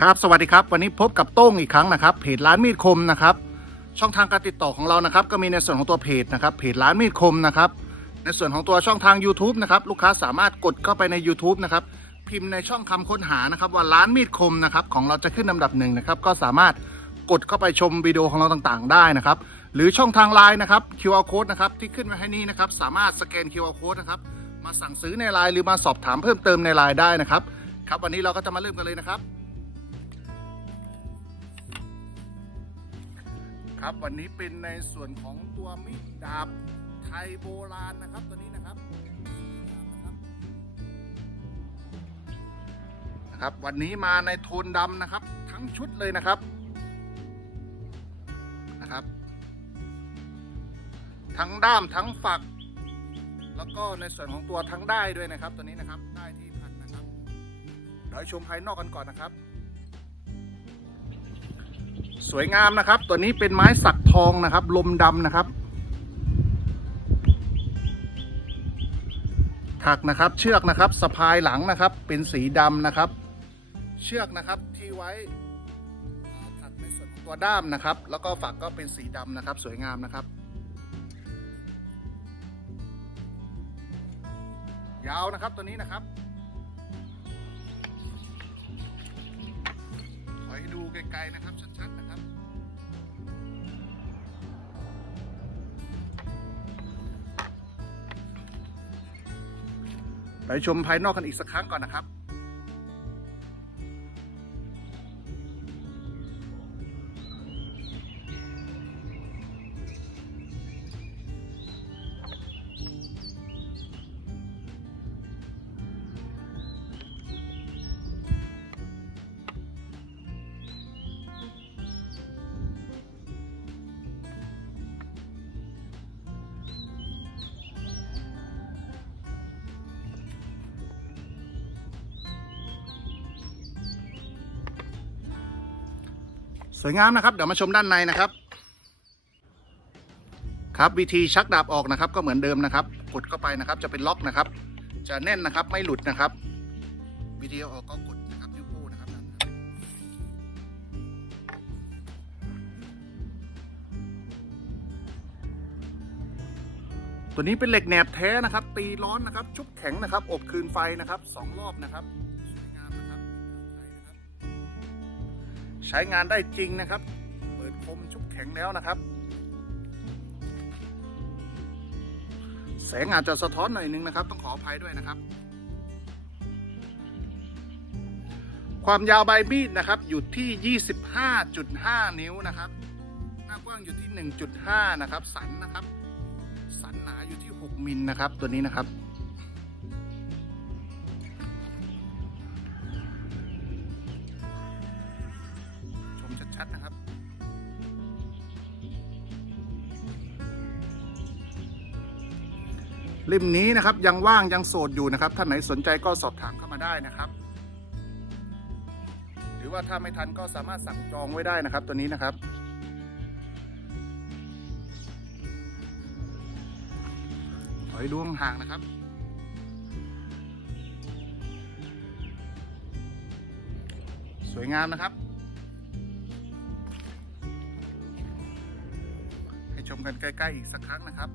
ครับสวัสดีครับ วันนี้พบกับโต้งอีกครั้งนะครับเพจร้านมีดคมนะครับ ช่องทางการติดต่อของเรานะครับ ก็มีในส่วนของตัวเพจนะครับเพจร้านมีดคมนะครับ ในส่วนของตัวช่องทาง YouTube นะครับลูกค้าสามารถกดเข้าไปใน YouTube นะครับพิมพ์ในช่องคำค้นหานะครับว่าร้านมีดคมนะครับของเราจะขึ้นลำดับหนึ่งนะครับก็สามารถกดเข้าไปชมวิดีโอของเราต่างๆ ได้นะครับ หรือช่องทางไลน์นะครับ QR code นะครับที่ขึ้นไว้ให้นี้นะครับสามารถสแกน QR code นะครับมาสั่งซื้อในไลน์หรือมาสอบถามเพิ่มเติมในไลน์ได้นะครับครับวันนี้เราก็จะมาเริ่มกันเลยนะครับ ครับ วันนี้เป็นในส่วนของตัวมีดดาบไทยโบราณนะครับตัวนี้นะครับนะครับ วันนี้มาในโทนดำนะครับ ทั้งชุดเลยนะครับนะครับ ทั้งด้ามทั้งฝัก แล้วก็ในส่วนของตัวทั้งได้ด้วยนะครับ ตัวนี้นะครับได้ที่พันนะครับเดี๋ยวชมภายนอกกันก่อนนะครับ สวยงามนะครับ ตัวนี้เป็นไม้สักทองนะครับ ลมดำนะครับ ถักนะครับเชือกนะครับสะพายหลังนะครับ เป็นสีดำนะครับ เชือกนะครับที่ไว้ถักในส่วนของตัวด้ามนะครับ แล้วก็ฝักก็เป็นสีดำนะครับ สวยงามนะครับ ยาวนะครับตัวนี้นะครับ ดูไกลๆนะครับ ชัดๆนะครับ ไปชมภายนอกกันอีกสักครั้งก่อนนะครับ สวยงามนะครับ เดี๋ยวมาชมด้านในนะครับ ครับวิธีชักดาบออกนะครับ ก็เหมือนเดิมนะครับ กดเข้าไปนะครับ จะเป็นล็อกนะครับ จะแน่นนะครับไม่หลุดนะครับ วิธีออกก็กดนะครับนิ้วโป้งนะครับนั่นครับตัวนี้เป็นเหล็กแหนบแท้นะครับ ตีร้อนนะครับ ชุบแข็งนะครับ อบคืนไฟนะครับสองรอบนะครับ ใช้งานได้จริงนะครับ เปิดคมชุบแข็งแล้วนะครับ แสงอาจจะสะท้อนหน่อยนึงนะครับ ต้องขออภัยด้วยนะครับ ความยาวใบมีดนะครับ อยู่ที่ 25.5 นิ้วนะครับหน้ากว้างอยู่ที่ 1.5 นะครับ สันนะครับ สันหนาอยู่ที่ 6 มิลนะครับ ตัวนี้นะครับ เล่มนี้นะครับยังว่างยังโสดอยู่นะครับท่านไหนสนใจก็สอบถามเข้ามาได้นะครับ หรือว่าถ้าไม่ทันก็สามารถสั่งจองไว้ได้นะครับ ตัวนี้นะครับขอให้ดูห่างนะครับสวยงามนะครับ ให้ชมกันใกล้ ๆ อีกสักครั้งนะครับ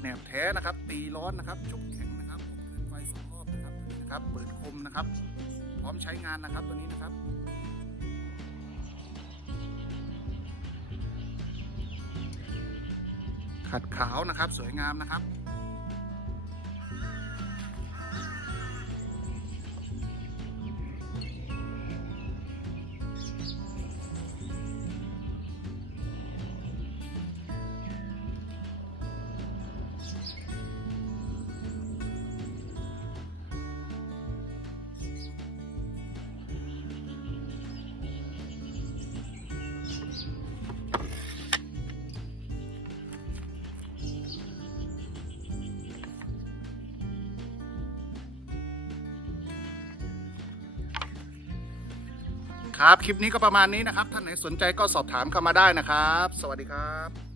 แหนบแท้นะครับ ตีร้อนนะครับชุบแข็งนะครับผมคืนไฟสองรอบนะครับตัวนี้นะครับ เปิดคมนะครับ พร้อมใช้งานนะครับตัวนี้นะครับขัดขาวนะครับ สวยงามนะครับ ครับ คลิปนี้ก็ประมาณนี้นะครับ ท่านไหนสนใจก็สอบถามเข้ามาได้นะครับ สวัสดีครับ